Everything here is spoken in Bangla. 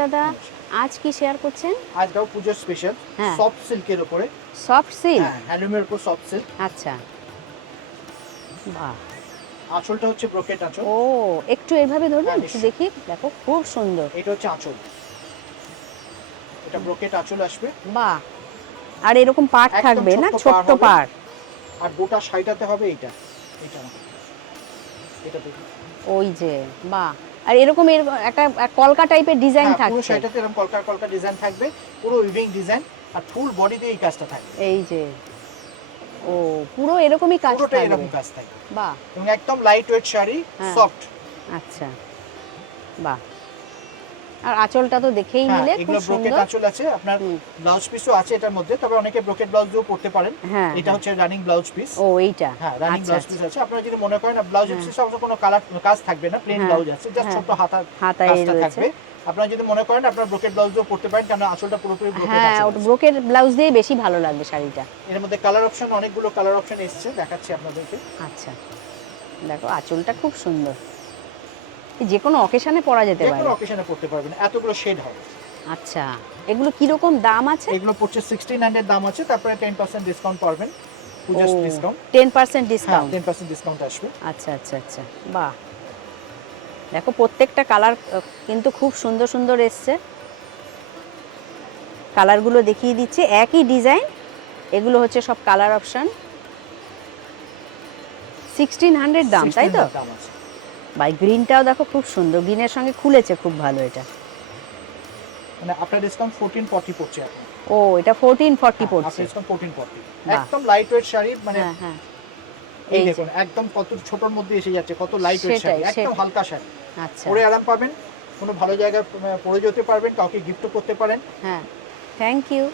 দাদা, আজ কি শেয়ার করছেন? আজকাল পুজোর স্পেশাল হ্যাঁ। সফট সিল্কের উপরে। Soft silk. হ্যাঁ, হ্যান্ডলুমের উপর সফট সিল্ক। আচ্ছা, বাহ। আঁচলটা হচ্ছে ব্রোকেট আঁচল। ও, একটু এভাবে ধরুন, হ্যাঁ, একটু নিশ্চয়ই। দেখি। দেখো খুব সুন্দর। এটা হচ্ছে আঁচল, এটা ব্রোকেট আঁচল আসবে। বাহ। আর এরকম পাড় একদম থাকবে না, ছোট্ট ছোট্ট পাড় হবে। পাড়। আর গোটা শাড়িটাতে হবে এইটা, এটা না, এটা দেখুন। ওই যে, বাহ। আর এরকম একটা কলকা টাইপের ডিজাইন হ্যাঁ, পুরো থাকছে। শাড়িটাতে এরকম কলকা কলকা ডিজাইন থাকবে, পুরো উইভিং ডিজাইন। আর ফুল বডিতে এই কাজটা থাকবে। এই যে, ও, পুরো এরকমই কাজ পুরোটাই থাকবে। এরকম কাজ থাকবে। বাহ। এবং একদম লাইট ওয়েট শাড়ি, হ্যাঁ। সফট। আচ্ছা, বাহ। আর আঁচলটা তো দেখেই হ্যাঁ, নিলে খুব এগুলো ব্রোকেট সুন্দর। আঁচল আছে। আপনার হুম। ব্লাউজ পিসও আছে এটার মধ্যে, তবে অনেকে ব্রোকেট ব্লাউজ দিয়েও পরতে পারেন। হ্যাঁ, এটা হ্যাঁ। হচ্ছে রানিং ব্লাউজ পিস। ও, এইটা। হ্যাঁ, রানিং আচ্ছা, ব্লাউজ আচ্ছা। পিস আছে। আপনারা যদি মনে করেন না ব্লাউজ হ্যাঁ। পিসে অবশ্য কোনো কালার কাজ থাকবে না, প্লেন হ্যাঁ, ব্লাউজ আছে, জাস্ট হ্যাঁ। ছোট হাতার হাতায় কাজটা রয়েছে। থাকবে। আপনারা যদি মনে করেন আপনারা ব্রোকেট ব্লাউজ দিয়েও পরতে পারেন, কারণ আঁচলটা পুরোপুরি ব্রোকেট হ্যাঁ, আঁচল ওটা আছে। ব্রোকের ব্লাউজ দিয়ে বেশি ভালো লাগবে শাড়িটা। এর মধ্যে কালার অপশন, অনেকগুলো কালার অপশন এসেছে, দেখাচ্ছি আপনাদেরকে। আচ্ছা, দেখো আঁচলটা খুব সুন্দর। যে কোনো অকেশনে পরা যেতে যে পারে। কোনো অকেশনে পরতে পারবেন, এতগুলো শেড হবে। আচ্ছা, এগুলো কিরকম দাম আছে? এগুলো পড়ছে 1600 দাম আছে, তারপরে 10% ডিসকাউন্ট পাবেন, ও, পূজার ডিসকাউন্ট। 10% হ্যাঁ, ডিসকাউন্ট। 10% ডিসকাউন্ট আসবে। আচ্ছা, আচ্ছা, আচ্ছা, বাহ। দেখো প্রত্যেকটা কালার কিন্তু খুব সুন্দর সুন্দর এসছে। কালারগুলো দেখিয়ে দিচ্ছি, একই ডিজাইন। এগুলো হচ্ছে সব কালার অপশন। 1600 দাম, তাই তো? 1600 দাম আছে। বাই, গ্রিনটাও দেখো খুব সুন্দর, গ্রিনের সঙ্গে খুলেছে খুব ভালো এটা। মানে আপনার ডিসকাউন্ট 1440 পড়ছে এখন। ও, এটা 1440 হ্যাঁ, পড়ছে। আপনার ডিসকাউন্ট 1440। বাহ। একদম লাইট ওয়েট শাড়ি, মানে হ্যাঁ, হ্যাঁ। এই এই যে, দেখুন একদম কত ছোটর মধ্যে এসে যাচ্ছে, কত লাইট ওয়েট শাড়ি, সেটাই, একদম হালকা শাড়ি। আচ্ছা। পরে আরাম পাবেন, কোনো ভালো জায়গায় পরে যেতে পারবেন, কাউকে গিফটও করতে পারেন। হ্যাঁ, থ্যাংক ইউ।